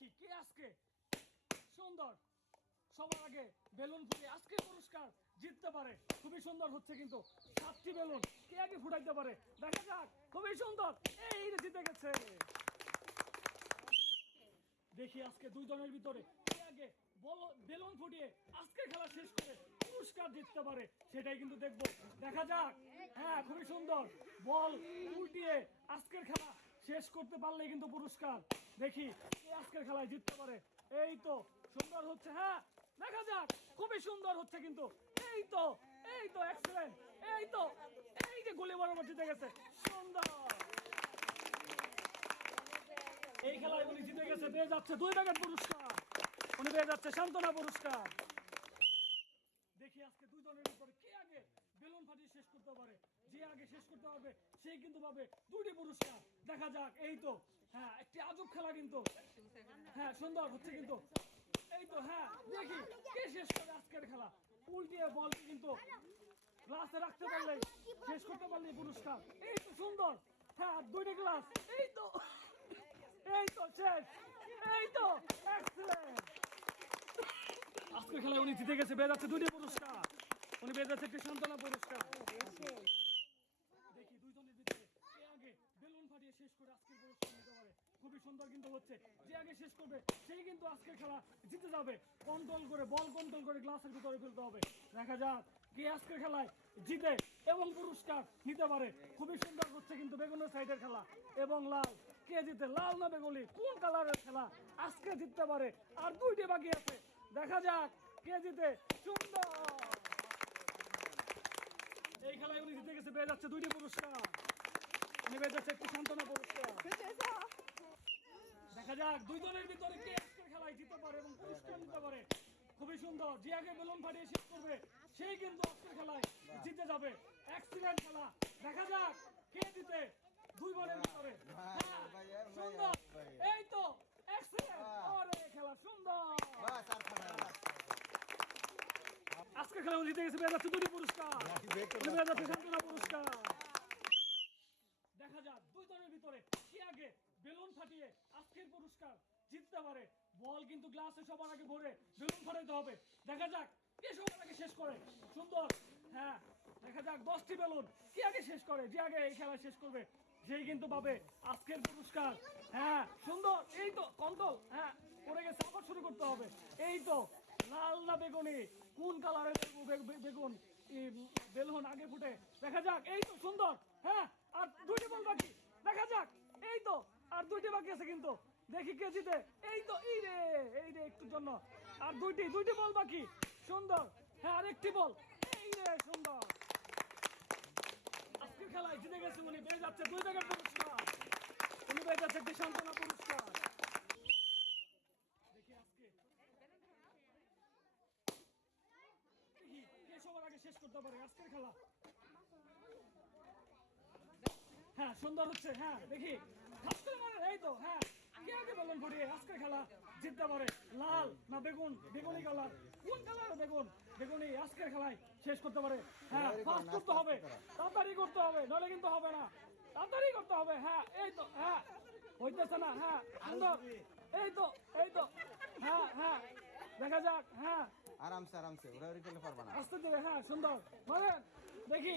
দেখি, কে আজকে? সুন্দর। সবার আগে বেলুন ফুটে আজকে পুরস্কার জিততে পারে। খুবই সুন্দর হচ্ছে কিন্তু সাতটি বেলুন। কে আগে ফুটাইতে পারে? দেখা যাক, খুবই সুন্দর। এই জিতে গেছে। দেখি আজকে দুই জনের ভিতরে কে আগে বেলুন ফুটিয়ে আজকে খেলা শেষ করে পুরস্কার জিততে পারে, সেটাই কিন্তু দেখব। দেখা যাক। হ্যাঁ খুবই সুন্দর। বল উল্টিয়ে আজকের খেলা শেষ করতে পারলে কিন্তু পুরস্কার। দেখি আজকের খেলায় জিততে পারে। এই তো সুন্দর হচ্ছে হ্যাঁ দেখা যাক, খুবই সুন্দর হচ্ছে কিন্তু। এই তো এই তো এক্সেলেন্ট এই তো, এই যে গোলে বরাবর জিতে গেছে, সুন্দর। এই খেলায় উনি জিতে গেছে, পেয়ে যাচ্ছে দুই ব্যাগের পুরস্কার। উনি পেয়ে যাচ্ছে সান্ত্বনা পুরস্কার দেখি আজকে দুই দলের ভিতরে কে আগে বেলুন ফাটিয়ে শেষ করতে পারে যে আগে শেষ করতে পারবে সেই কিন্তু পাবে দুটি পুরস্কার। দেখা যাক, এই তো হ্যাঁ একটি আজব খেলা কিন্তু। হ্যাঁ সুন্দর হচ্ছে কিন্তু। এই তো হ্যাঁ দেখি, কে শেষ করে আজকের খেলা? উল্টিয়ে বল কিন্তু। গ্লাসে রাখতে পারলে, শেষ করতে পারলে পুরস্কার। এই তো, সুন্দর। হ্যাঁ দুইটা গ্লাস এই তো এই তো, শেষ। এই তো আজকের খেলায় উনি জিতে গেছে যাচ্ছে দুইটি পুরস্কার। উনি পেয়ে যাচ্ছে একটি সান্ত্বনা পুরস্কার দেখি দুইজনের ভিতরে কে আগে বেলুন ফাটিয়ে শেষ করে আজকের পুরস্কার নিতে পারে সুন্দর কিন্তু হচ্ছে। যে আগে শেষ করবে, সেই কিন্তু আজকের খেলা জিতে যাবে। কন্ট্রোল করে, বল কন্ট্রোল করে গ্লাসের ভিতরে ফেলতে হবে। দেখা যাক কে আজকের খেলায় জিতে এবং পুরস্কার নিতে পারে। খুবই সুন্দর হচ্ছে কিন্তু বেগুনের সাইডের খেলা। এবং লাল, কে জিতে? লাল না বেগুলি কোন কালারের খেলা আজকে জিততে পারে? আর দুইটি বাকি আছে। দেখা যাক কে জিতে। সুন্দর! এই খেলায় উনি জিতে গেছে, পেয়ে যাচ্ছে দুইটি পুরস্কার। পেয়ে যাচ্ছে একটি সান্ত্বনা পুরস্কার। দেখা যাক। দুই দলের ভিতরে কে আজকের খেলায় জিতে পারে এবং পুরস্কার নিতে পারে। খুবই সুন্দর। যে আগে বেলুন ফাটিয়ে শেষ করবে। সেই কিন্তু আজকের খেলায় জিতে যাবে। এক্সিলেন্ট খেলা। দেখা যাক কে জিতে দুই বলের ভিতরে। হ্যাঁ, সুন্দর। এই তো এক্সিলেন্ট খেলা সুন্দর। আজকের খেলা জিতে গেছে। যাচ্ছে দুটি পুরস্কার। পেয়ে পুরস্কার। দুই ভিতরে। কি আগে বেলুন ফাটিয়ে আজকের পুরস্কার জিততে পারে। বল কিন্তু গ্লাসে সবার আগে ভরে বেলুন ফাটাইতে হবে। দেখা যাক কে সবার আগে শেষ করে। সুন্দর। হ্যাঁ দেখা যাক দশটি বেলুন কি আগে শেষ করে, যে আগে এই খেলা শেষ করবে সেই কিন্তু পাবে আজকের পুরস্কার। হ্যাঁ সুন্দর। এই তো, কন্ট্রোল। হ্যাঁ পড়ে গেছে, আবার শুরু করতে হবে। এই তো, লাল না বেগুনি? কোন কালারের বেগুন? বেলুন আগে ফুটে। দেখা যাক, এই তো, সুন্দর। হ্যাঁ আর দুইটি বল বাকি। দেখা যাক। এই তো, আর দুইটি বাকি আছে কিন্তু। দেখি কে জিতে। এই তো, এই রে এই রে একটু জন্য। আর দুইটি দুইটি বল বাকি। সুন্দর। হ্যাঁ আর একটি বল। এই রে, সুন্দর। আজকের খেলায় জিতে গেছে উনি পেয়ে যাচ্ছে দুই টাকার পুরস্কার। উনি পেয়ে যাচ্ছে একটি সান্ত্বনা পুরস্কার। দেখি আজকে। সবার আগে শেষ করতে পারে আজকের খেলা? হ্যাঁ সুন্দর হচ্ছে হ্যাঁ দেখি। এই তো হ্যাঁ। কে আগে বললেন আজকের খেলা জিততে পারে। লাল না বেগুন? বেগুনি কালার। কোন কালার বেগুন? বেগুনি আজকের খেলায় শেষ করতে পারে। হ্যাঁ ফাস্ট করতে হবে। তাড়াতাড়ি করতে হবে নলে কিন্তু হবে না। তাড়াতাড়ি করতে হবে হ্যাঁ এই তো হ্যাঁ। হইতেছে না হ্যাঁ সুন্দর। এই তো এই তো হ্যাঁ হ্যাঁ দেখা যাক হ্যাঁ। আরামসে আরামসে ওরা ওরি পারবা না। আস্তে ধীরে হ্যাঁ সুন্দর। মানে দেখি।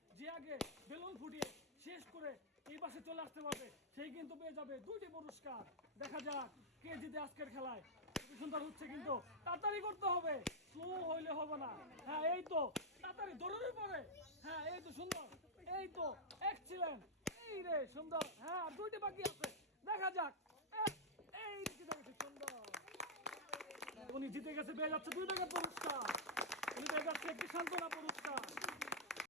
যে আগে বেলুন ফুটিয়ে শেষ করে এই পাশে চলে আসতে পারবে, সেই কিন্তু পেয়ে যাবে দুইটি পুরস্কার। দেখা যাক কে জিতে আজকের খেলায়। সুন্দর হচ্ছে কিন্তু তাড়াতাড়ি করতে হবে। স্লো হইলে হবে না। হ্যাঁ এই তো তাড়াতাড়ি দৌড়ে পড়ে। হ্যাঁ এই তো সুন্দর। এই তো এক্সিলেন্ট এই রে সুন্দর। হ্যাঁ দুইটি বাকি আছে। দেখা যাক। এই সুন্দর। উনি জিতে গেছে, পেয়ে যাচ্ছে দুই টাকার পুরস্কার। উনি পেয়ে যাচ্ছে একটি সান্ত্বনা পুরস্কার।